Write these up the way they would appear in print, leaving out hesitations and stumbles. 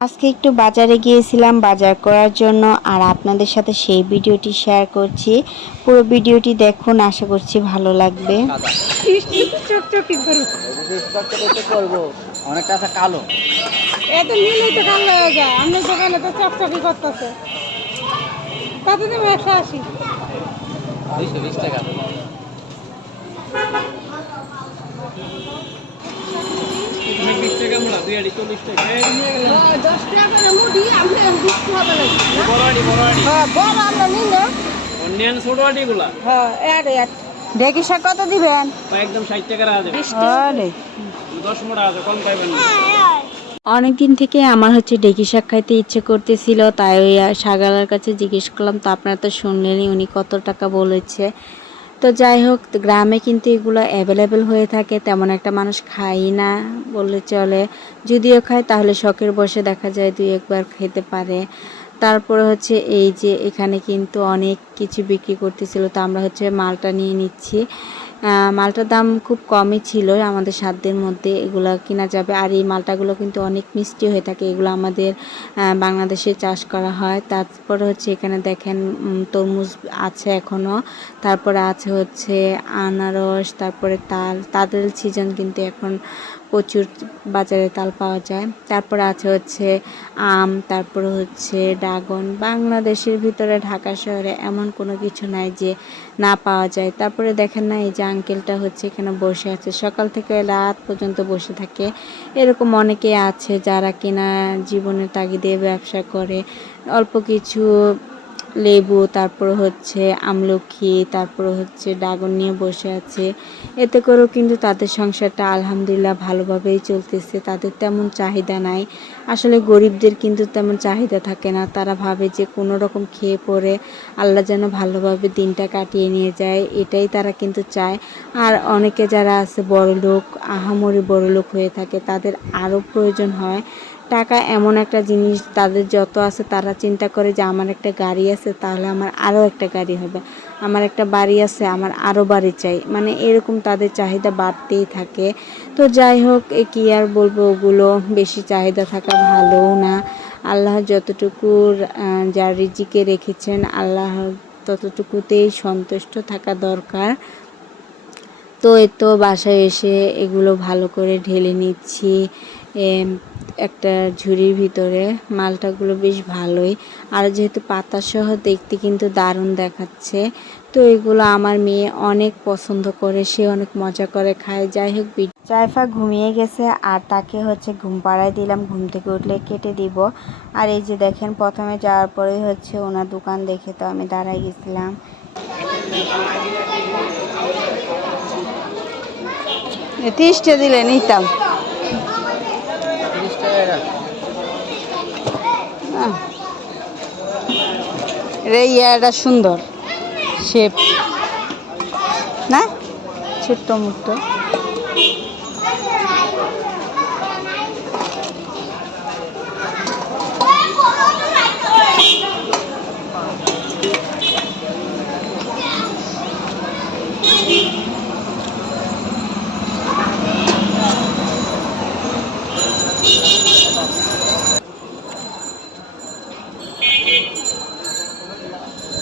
আজকে একটু বাজারে গিয়েছিলাম বাজার করার জন্য, আর আপনাদের সাথে সেই ভিডিওটি শেয়ার করছি। পুরো ভিডিওটি দেখুন, আশা করছি ভালো লাগবে। অনেকটা কালো এত নিলেই তো কালো হয়ে যায়। আমরা দোকানে তো চকচকি করতেছে। কত দেবো? 180। 220 টাকা। ঢেকি শাক কত দিবেন? একদম 60 টাকা আছে। 10 মোটা আছে, কম পাইবেন না। অনেকদিন থেকে আমার ঢেঁকি শাক খাইতে ইচ্ছে করতেছিল, তাই ওই শাকওয়ালার কাছে জিজ্ঞেস করলাম। তো আপনারা তো শুনলেনই উনি কত টাকা বলেছে। তো যাই হোক, গ্রামে কিন্তু এগুলো অ্যাভেলেবেল হয়ে থাকে, তেমন একটা মানুষ খাই না বললে চলে। যদিও খায় তাহলে শখের বসে দেখা যায় 2-1 বার খেতে পারে। তারপরে এই যে এখানে কিন্তু অনেক কিছু বিক্রি করতেছিল, তো আমরা মালটা নিয়ে নিচ্ছি। মালটার দাম খুব কমই ছিল, আমাদের সাধ্যের মধ্যে এগুলো কিনা যাবে। আর এই মালটাগুলো কিন্তু অনেক মিষ্টি হয়ে থাকে, এগুলো আমাদের বাংলাদেশে চাষ করা হয়। তারপরে এখানে দেখেন তরমুজ আছে এখনও। তারপরে আছে আনারস, তারপরে তালের সিজন কিন্তু এখন প্রচুর বাজারে তাল পাওয়া যায়। তারপরে আছে আম, তারপরে ড্রাগন। বাংলাদেশের ভিতরে ঢাকা শহরে এমন কোনো কিছু নাই যে না পাওয়া যায়। তারপরে দেখেন না, এই যে আঙ্কেলটা এখানে বসে আছে, সকাল থেকে রাত পর্যন্ত বসে থাকে। এরকম অনেকে আছে যারা কিনা জীবনের তাগিদে ব্যবসা করে। অল্প কিছু লেবু, তারপর আমলকি, তারপর ড্রাগন নিয়ে বসে আছে। এতে করেও কিন্তু তাদের সংসারটা আলহামদুলিল্লাহ ভালোভাবেই চলতেছে, তাদের তেমন চাহিদা নাই। আসলে গরিবদের কিন্তু তেমন চাহিদা থাকে না, তারা ভাবে যে কোনো রকম খেয়ে পরে আল্লাহ যেন ভালোভাবে দিনটা কাটিয়ে নিয়ে যায়, এটাই তারা কিন্তু চায়। আর অনেকে যারা আছে বড়লোক, আহামরি বড়লোক হয়ে থাকে, তাদের আরও প্রয়োজন হয় টাকা। এমন একটা জিনিস তাদের যত আছে, তারা চিন্তা করে যে আমার একটা গাড়ি আছে, তাহলে আমার আরও একটা গাড়ি হবে, আমার একটা বাড়ি আছে, আমার আরও বাড়ি চাই, মানে এরকম তাদের চাহিদা বাড়তেই থাকে। তো যাই হোক, কি আর বলবো, ওগুলো বেশি চাহিদা থাকা ভালোও না। আল্লাহ যতটুকু যার রিজিকে রেখেছেন, আল্লাহ ততটুকুতেই সন্তুষ্ট থাকা দরকার। তো বাসায় এসে এগুলো ভালো করে ঢেলে নিচ্ছি একটা ঝুড়ির ভিতরে। মালটাগুলো বেশ ভালোই, আর যেহেতু পাতাসহ দেখতে কিন্তু দারুণ দেখাচ্ছে। তো এগুলো আমার মেয়ে অনেক পছন্দ করে, সে অনেক মজা করে খায়। যাই হোক, জাইফা ঘুমিয়ে গেছে, আর তাকে ঘুম পাড়ায় দিলাম, ঘুম থেকে উঠলে কেটে দিব। আর এই যে দেখেন, প্রথমে যাওয়ার পরে ওনার দোকান দেখে তো আমি দাঁড়াই গেছিলাম। 30টা দিলে নিতাম। 30 টাকা। ইয়াটা সুন্দর শেপ না, ছোট্ট মুক্ত।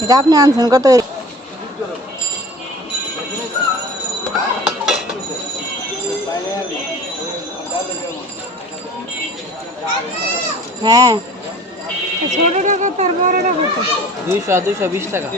এটা আপনি আনছেন কত? হ্যাঁ, ছোটটা কত আর বড়টা কত? 220 টাকা।